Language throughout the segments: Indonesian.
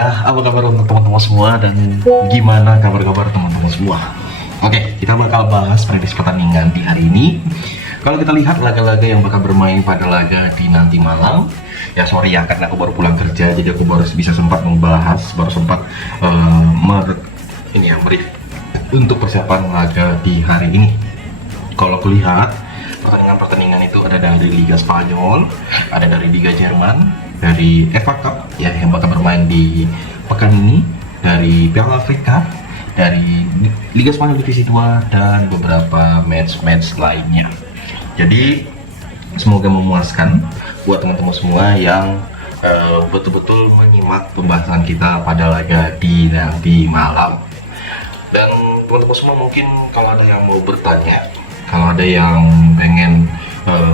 Ya, apa kabar untuk teman-teman semua dan gimana kabar-kabar teman-teman semua? Oke, kita bakal bahas prediksi pertandingan di hari ini. Kalau kita lihat laga-laga yang bakal bermain pada laga di nanti malam, ya sorry ya karena aku baru pulang kerja, jadi aku baru bisa sempat membahas, baru sempat brief untuk persiapan laga di hari ini. Kalau aku lihat pertandingan-pertandingan itu ada dari Liga Spanyol, ada dari Liga Jerman, dari FA Cup ya yang bakal bermain di pekan ini, dari Piala Afrika, dari Liga Spanyol Divisi 2 dan beberapa match-match lainnya. Jadi semoga memuaskan buat teman-teman semua yang betul-betul menyimak pembahasan kita pada laga di nanti malam. Dan teman-teman semua mungkin kalau ada yang mau bertanya, kalau ada yang pengen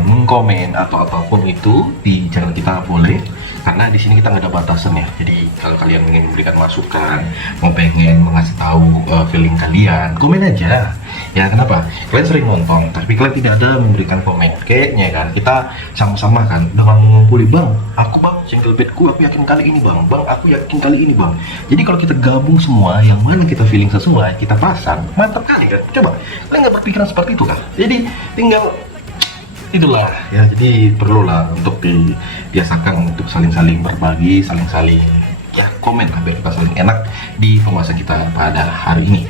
mengkomen atau apapun itu di channel kita boleh, karena di sini kita nggak ada batasan ya. Jadi kalau kalian ingin memberikan masukan, mau pengen mengasih tahu feeling kalian, komen aja. Ya kenapa? Kalian sering nonton, tapi kalian tidak ada memberikan komen. Kayaknya kan kita sama-sama kan udah mengumpuli, bang, aku bang single bedku aku yakin kali ini bang, aku yakin kali ini bang. Jadi kalau kita gabung semua, yang mana kita feeling sesuai, kita pasang, mantap kali kan. Coba, kalian nggak berpikiran seperti itu kan? Jadi tinggal itulah ya, jadi perlulah untuk dibiasakan untuk saling-saling berbagi, saling-saling ya komen lah biar kita saling enak di pembahasan kita pada hari ini.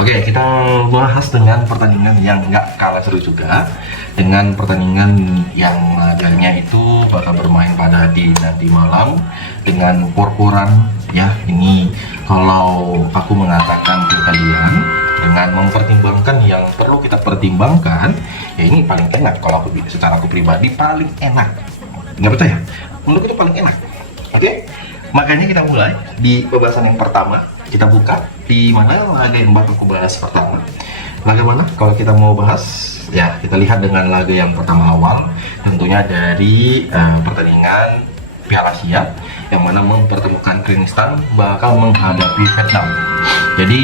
Oke, kita bahas dengan pertandingan yang nggak kalah seru juga, dengan pertandingan yang laganya itu bakal bermain pada di nanti malam dengan por-poran ya. Ini kalau aku mengatakan ke kalian dengan mempertimbangkan yang perlu kita pertimbangkan, ya ini paling enak. Kalau aku secara aku pribadi paling enak, nggak percaya? Menurut itu paling enak. Oke, makanya kita mulai di pembahasan yang pertama. Kita buka di mana laga yang bakal aku bahas pertama. Laga mana? Kalau kita mau bahas, ya kita lihat dengan laga yang pertama awal, tentunya dari pertandingan Piala Asia yang mana mempertemukan Kyrgyzstan bakal menghadapi Vietnam. Jadi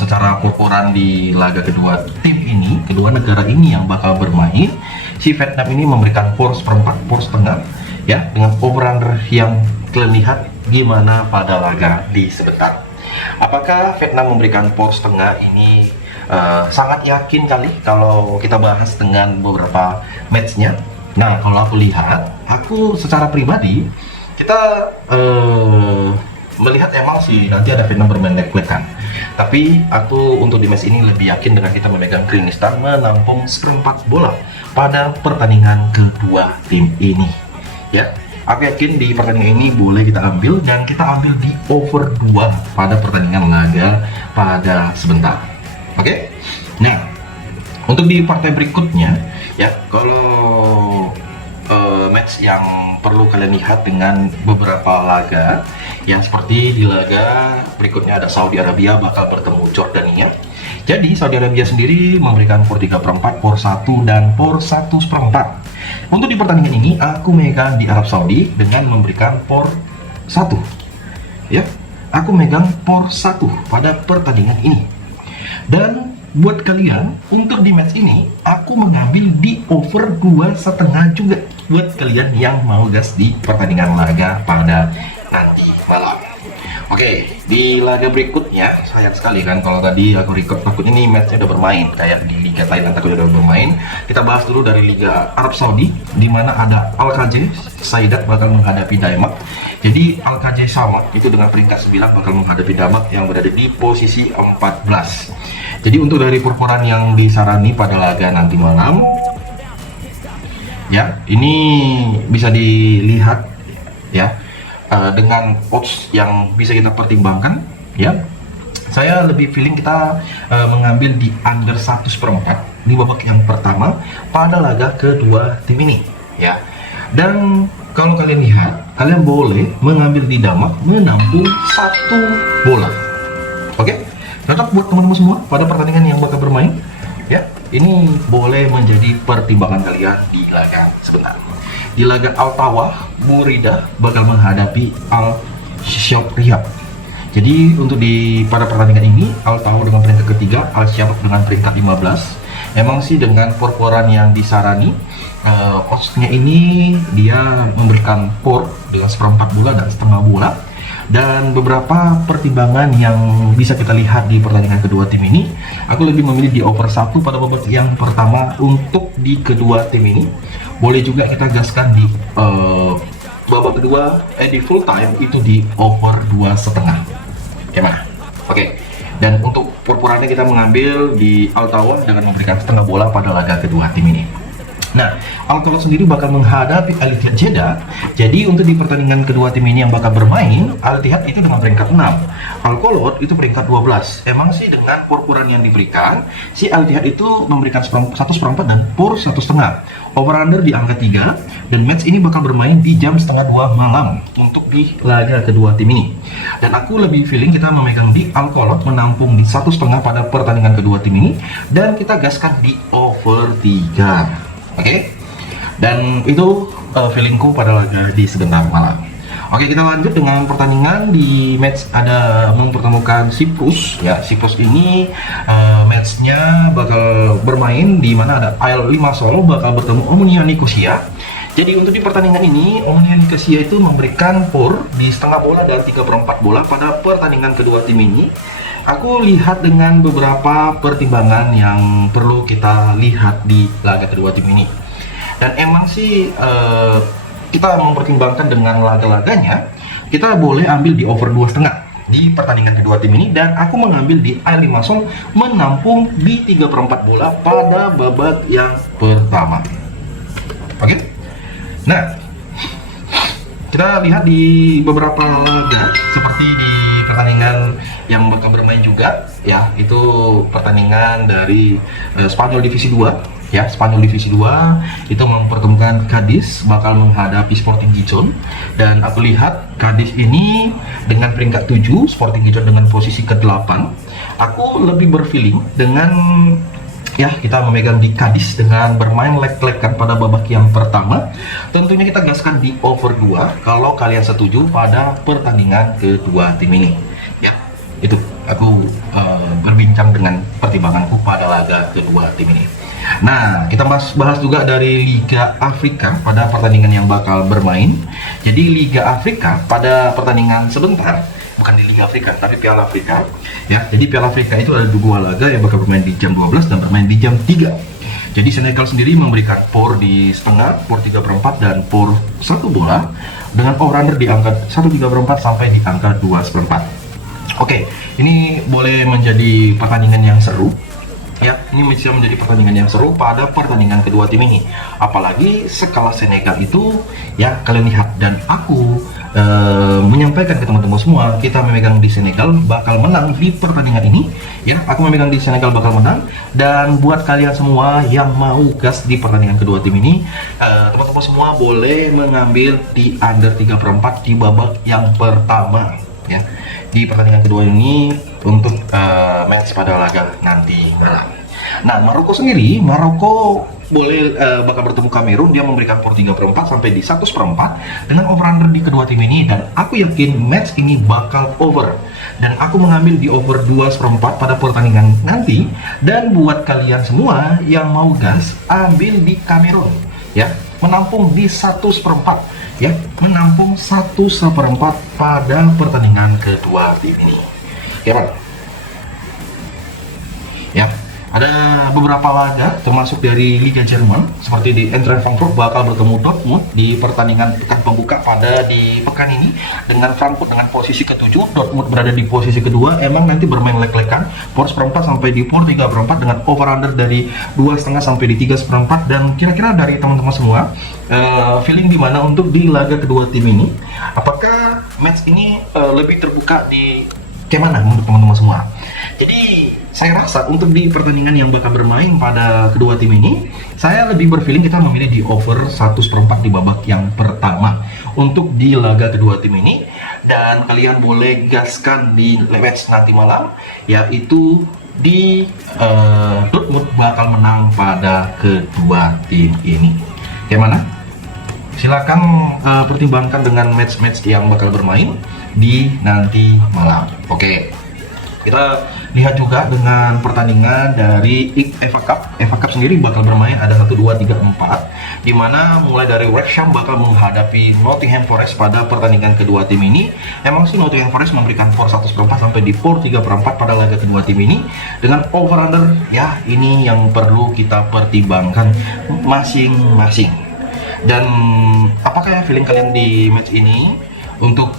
secara ukuran di laga kedua tim ini, kedua negara ini yang bakal bermain, si Vietnam ini memberikan poros seperempat, poros setengah ya, dengan over-under yang kalian lihat gimana pada laga di sebentar. Apakah Vietnam memberikan poros setengah ini? Sangat yakin kali kalau kita bahas dengan beberapa matchnya. Nah, kalau aku lihat, aku secara pribadi kita melihat emang sih nanti ada Vietnam bermain leg kan. Tapi aku untuk di match ini lebih yakin dengan kita memegang Kyrgyzstan menampung seperempat bola pada pertandingan kedua tim ini. Ya, aku yakin di pertandingan ini boleh kita ambil, dan kita ambil di over 2 pada pertandingan laga pada sebentar. Oke? Nah, untuk di partai berikutnya ya, kalau match yang perlu kalian lihat dengan beberapa laga yang seperti di laga berikutnya ada Saudi Arabia bakal bertemu Jordania. Jadi Saudi Arabia sendiri memberikan por 3/4, por 1 dan por 1/4. Untuk di pertandingan ini aku megang di Arab Saudi dengan memberikan por 1 ya, aku megang por 1 pada pertandingan ini. Dan buat kalian untuk di match ini aku mengambil di over 2,5 juga buat kalian yang mau gas di pertandingan laga pada nanti malam. Oke, di laga berikutnya sayang sekali kan kalau tadi aku record takut ini matchnya udah bermain kayak di Liga Thailand, takut udah bermain. Kita bahas dulu dari Liga Arab Saudi di mana ada Al-Khajj Saidat bakal menghadapi Daemak. Jadi Al-Khajj sama itu dengan peringkat 9 bakal menghadapi Daemak yang berada di posisi 14. Jadi untuk dari perporan yang disarani pada laga nanti malam ya, ini bisa dilihat ya dengan odds yang bisa kita pertimbangkan ya. Saya lebih feeling kita mengambil di under 1/4 di babak yang pertama pada laga kedua tim ini ya. Dan kalau kalian lihat, kalian boleh mengambil di Daemak menampung 1 bola. Oke, cocok buat teman-teman semua pada pertandingan yang bakal bermain ya. Ini boleh menjadi pertimbangan kalian di laga sebentar. Di laga Al-Tawah, Burida bakal menghadapi Al-Shabab. Jadi untuk pada pertandingan ini Al-Tawah dengan peringkat ketiga, Al-Shabab dengan peringkat 15. Emang sih dengan por-poran yang disarani, oddsnya ini dia memberikan por dengan 1/4 bola dan setengah bola Dan beberapa pertimbangan yang bisa kita lihat di pertandingan kedua tim ini, aku lebih memilih di over 1 pada babak yang pertama untuk di kedua tim ini. Boleh juga kita gaskan di babak kedua, di full time itu di over 2,5. Gimana? Oke. Dan untuk purpuranya kita mengambil di Al-Tawah dengan memberikan setengah bola pada laga kedua tim ini. Nah, Al-Tawah sendiri bakal menghadapi Al-Ittihad Jeddah. Jadi untuk di pertandingan kedua tim ini yang bakal bermain, Al-Ittihad itu dengan peringkat 6, Al-Kolot itu peringkat 12. Emang sih dengan purpuran yang diberikan, si Al-Ittihad itu memberikan 1/4 dan pur 1,5. Over-under di angka 3, dan match ini bakal bermain di jam setengah 2 malam untuk di laga kedua tim ini. Dan aku lebih feeling kita memegang di Al-Kolot menampung di 1,5 pada pertandingan kedua tim ini, dan kita gaskan di over 3. Oke, dan itu feelingku pada laga di sebentar malam. Oke, kita lanjut dengan pertandingan di match ada mempertemukan Siprus. Ya, Siprus ini matchnya bakal bermain di mana ada AL Limassol bakal bertemu Omonia Nicosia. Jadi untuk di pertandingan ini Omonia Nicosia itu memberikan pur di setengah bola dan 3/4 bola pada pertandingan kedua tim ini. Aku lihat dengan beberapa pertimbangan yang perlu kita lihat di laga kedua tim ini. Dan emang sih kita mempertimbangkan dengan laga-laganya, kita boleh ambil di over 2,5 di pertandingan kedua tim ini, dan aku mengambil di AL Limassol menampung di 3/4 bola pada babak yang pertama. Oke. Nah, kita lihat di beberapa laga seperti di pertandingan yang bakal bermain juga, ya, itu pertandingan dari Spanyol Divisi 2, ya. Spanyol Divisi 2 itu mempertemukan Cadiz bakal menghadapi Sporting Gijón, dan aku lihat Cadiz ini dengan peringkat 7, Sporting Gijón dengan posisi ke-8. Aku lebih berfeeling dengan, ya, kita memegang di Cadiz dengan bermain leg-legan pada babak yang pertama. Tentunya kita gaskan di over 2 kalau kalian setuju pada pertandingan kedua tim ini. Ya, itu aku berbincang dengan pertimbanganku pada laga kedua tim ini. Nah, kita bahas juga dari Liga Afrika pada pertandingan yang bakal bermain. Jadi Liga Afrika pada pertandingan sebentar, bukan di Liga Afrika tapi Piala Afrika, ya. Jadi Piala Afrika itu ada 2 laga yang bakal bermain di jam 12 dan bermain di jam 3. Jadi Senegal sendiri memberikan pur di setengah, pur 3/4 dan pur 1 bola dengan over-under di angka 1,3/4 sampai di angka 2,4. Oke, ini boleh menjadi pertandingan yang seru. Ya, ini bisa menjadi pertandingan yang seru pada pertandingan kedua tim ini. Apalagi skala Senegal itu, ya, kalian lihat, dan aku menyampaikan ke teman-teman semua, kita memegang di Senegal bakal menang di pertandingan ini. Ya, aku memegang di Senegal bakal menang. Dan buat kalian semua yang mau gas di pertandingan kedua tim ini, teman-teman semua boleh mengambil di under 3/4 di babak yang pertama, ya, di pertandingan kedua ini untuk match pada laga nanti malam. Nah, Maroko sendiri, Maroko boleh bakal bertemu Kamerun, dia memberikan pur 3/4 sampai di 1/4 dengan over-under di kedua tim ini, dan aku yakin match ini bakal over. Dan aku mengambil di over 2/4 pada pertandingan nanti. Dan buat kalian semua yang mau gas, ambil di Kamerun, ya, menampung di 1/4, ya, menampung 1/4 pada pertandingan kedua tim ini. Ya, Pak. Ya, ada beberapa laga termasuk dari Liga Jerman seperti di Eintracht Frankfurt bakal bertemu Dortmund di pertandingan pekan pembuka pada di pekan ini, dengan Frankfurt dengan posisi ke-7, Dortmund berada di posisi kedua. Emang nanti bermain leg-legan, pur 1/4 sampai di pur 3/4 dengan over-under dari 2,5 sampai di 3/4. Dan kira-kira dari teman-teman semua, feeling di mana untuk di laga kedua tim ini? Apakah match ini lebih terbuka di kayak mana menurut teman-teman semua? Jadi saya rasa untuk di pertandingan yang bakal bermain pada kedua tim ini, saya lebih berfeeling kita memilih di over 1/4 di babak yang pertama untuk di laga kedua tim ini. Dan kalian boleh gaskan di match nanti malam, yaitu di Dortmund bakal menang pada kedua tim ini. Gimana? Silakan pertimbangkan dengan match-match yang bakal bermain di nanti malam. Oke. Kita lihat juga dengan pertandingan dari FA Cup. FA Cup sendiri bakal bermain ada 1, 2, 3, 4, di mana mulai dari Wrexham bakal menghadapi Nottingham Forest pada pertandingan kedua tim ini. Emang sih Nottingham Forest memberikan POR 1/4 sampai di POR 3/4 pada laga kedua tim ini dengan over under. Ya, ini yang perlu kita pertimbangkan masing-masing. Dan apakah feeling kalian di match ini untuk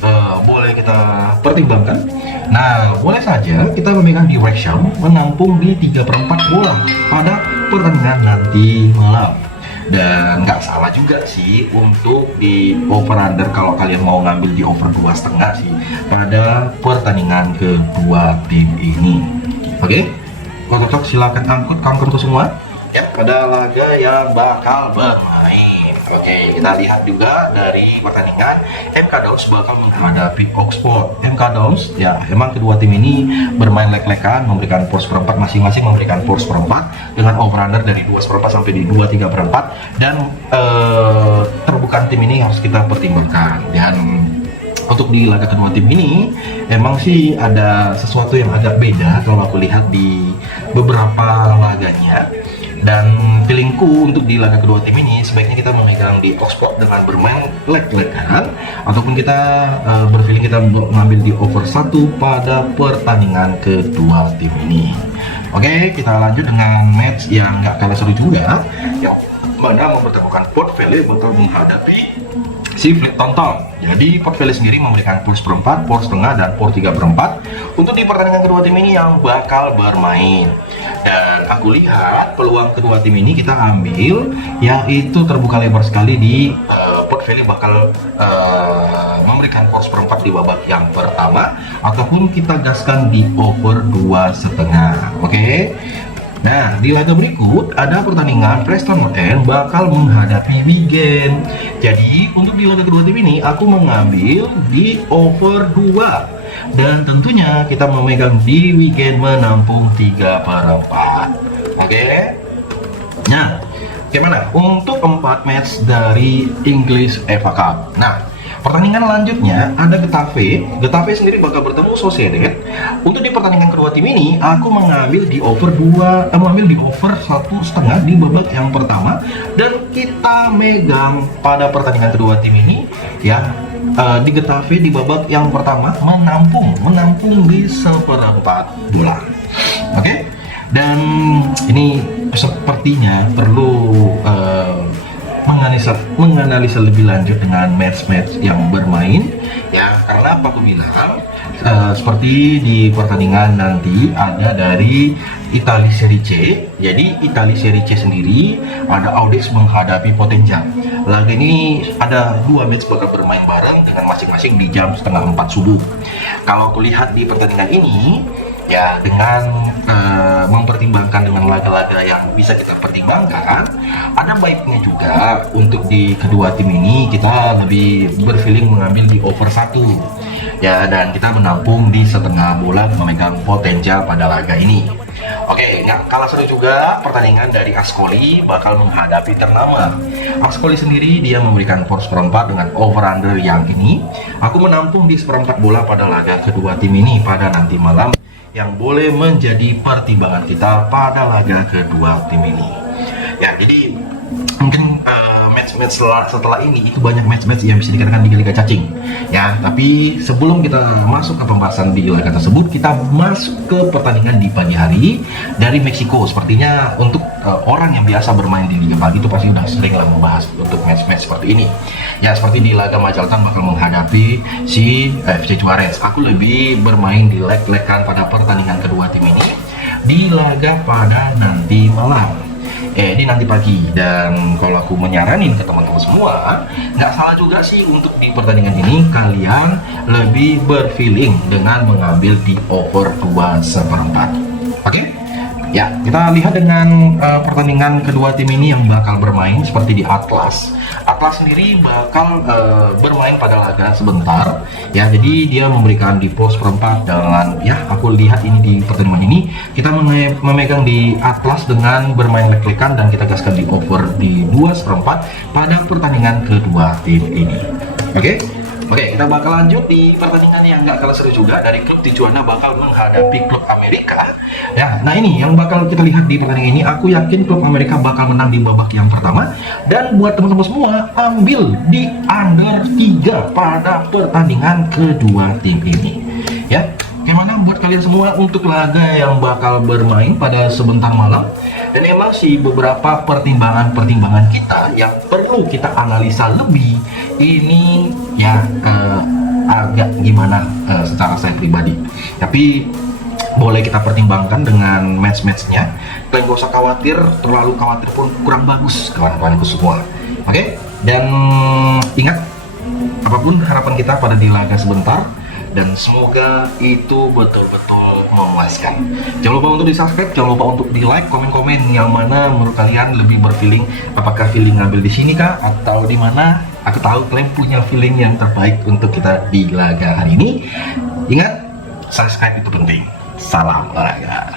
boleh kita pertimbangkan? Nah, boleh saja kita memegang di Wrexham menampung di 3/4 bola pada pertandingan nanti malam. Dan nggak salah juga sih untuk di over under kalau kalian mau ngambil di over 2,5 sih pada pertandingan kedua tim ini. Oke, kalau cocok silakan angkut kangkung semua ya pada laga yang bakal bermain. Oke, kita lihat juga dari pertandingan MK Dons bakal menghadapi Oxford. MK Dons, ya emang kedua tim ini bermain lek-lekan, memberikan POR 1/4 masing-masing, memberikan POR 1/4 dengan over under dari 2/4 sampai di 2/3/4. Dan terbukaan tim ini harus kita pertimbangkan. Dan untuk di laga kedua tim ini emang sih ada sesuatu yang agak beda kalau aku lihat di beberapa laganya. Dan feelingku untuk di laga kedua tim ini sebaiknya kita memegang di Oxford dengan bermain leg-legan, ataupun kita berfeeling kita mengambil di over 1 pada pertandingan kedua tim ini. Oke, kita lanjut dengan match yang nggak kalah seru juga, yang mana mempertemukan Port Vale bakal menghadapi si Fleetwood Town. Jadi Port Vale sendiri memberikan POR 1/4, POR 1/2, dan POR 3/4 untuk di pertandingan kedua tim ini yang bakal bermain. Dan aku lihat peluang kedua tim ini kita ambil yaitu terbuka lebar sekali di Port Vale bakal memberikan POR 1/4 di babak yang pertama, ataupun kita gaskan di over 2,5. Oke. Nah, di laga berikut ada pertandingan Preston North End bakal menghadapi Wigan. Jadi, untuk di laga kedua tim ini aku mengambil di over 2. Dan tentunya kita memegang di Wigan menampung 3/4. Oke. Nah, gimana untuk 4 match dari English FA Cup? Nah, pertandingan lanjutnya ada Getafe. Getafe sendiri bakal bertemu Sociedad. Untuk di pertandingan kedua tim ini, aku mengambil di over 1,5 di babak yang pertama, dan kita megang pada pertandingan kedua tim ini ya di Getafe di babak yang pertama menampung di 1/4 bola. Oke. Dan ini sepertinya perlu menganalisa lebih lanjut dengan match-match yang bermain ya, karena apa aku bilang seperti di pertandingan nanti ada dari Italia Serie C. Jadi Italia Serie C sendiri ada Audax menghadapi Potenza. Laga ini ada 2 match bakal bermain bareng dengan masing-masing di jam 3:30 subuh. Kalau aku lihat di pertandingan ini ya, dengan mempertimbangkan dengan laga-laga yang bisa kita pertimbangkan, ada baiknya juga untuk di kedua tim ini kita lebih berfeeling mengambil di over 1 ya, dan kita menampung di 1/2 bola memegang Potenza pada laga ini. Oke, nggak kalah seru juga pertandingan dari Ascoli bakal menghadapi Ternama. Ascoli sendiri dia memberikan POR 1/4 dengan over under yang ini. Aku menampung di 1/4 bola pada laga kedua tim ini pada nanti malam, yang boleh menjadi pertimbangan kita pada laga kedua tim ini. Ya, jadi mungkin match-match setelah ini itu banyak match-match yang bisa dikatakan liga cacing. Ya, tapi sebelum kita masuk ke pembahasan di laga tersebut, kita masuk ke pertandingan di pagi hari dari Meksiko. Sepertinya untuk orang yang biasa bermain di liga pagi itu pasti udah sering lah membahas untuk match-match seperti ini. Ya, seperti di laga Majaltan bakal menghadapi si FC Juarez. Aku lebih bermain di leg-legan pada pertandingan kedua tim ini di laga pada nanti malam. Di nanti pagi. Dan kalau aku menyaranin ke teman-teman semua, nggak salah juga sih untuk di pertandingan ini kalian lebih berfeeling dengan mengambil di over 2/4. Oke? Ya, kita lihat dengan pertandingan kedua tim ini yang bakal bermain seperti di Atlas. Atlas sendiri bakal bermain pada laga sebentar. Ya, jadi dia memberikan di POR 1/4 dengan ya, aku lihat ini di pertandingan ini kita memegang di Atlas dengan bermain lek-lekan dan kita gaskan di over di 2/4 pada pertandingan kedua tim ini. Oke, kita bakal lanjut di pertandingan yang nggak kalah seru juga dari klub Tijuana bakal menghadapi klub Amerika. Ya, nah ini yang bakal kita lihat di pertandingan ini. Aku yakin klub Amerika bakal menang di babak yang pertama. Dan buat teman-teman semua, ambil di under 3 pada pertandingan kedua tim ini. Ya, gimana buat kalian semua untuk laga yang bakal bermain pada sebentar malam? Dan emang sih beberapa pertimbangan-pertimbangan kita yang perlu kita analisa lebih ini ya agak gimana secara saya pribadi. Tapi boleh kita pertimbangkan dengan match-matchnya. Dan gak usah khawatir, terlalu khawatir pun kurang bagus kawan-kawanku semua. Oke? Dan ingat, apapun harapan kita pada di laga sebentar, dan semoga itu betul-betul memuaskan. Jangan lupa untuk di subscribe, jangan lupa untuk di like, komen-komen yang mana menurut kalian lebih berfeeling. Apakah feeling ngambil di sini kah atau di mana? Aku tahu kalian punya feeling yang terbaik untuk kita di laga hari ini. Ingat, subscribe itu penting. Salam olahraga.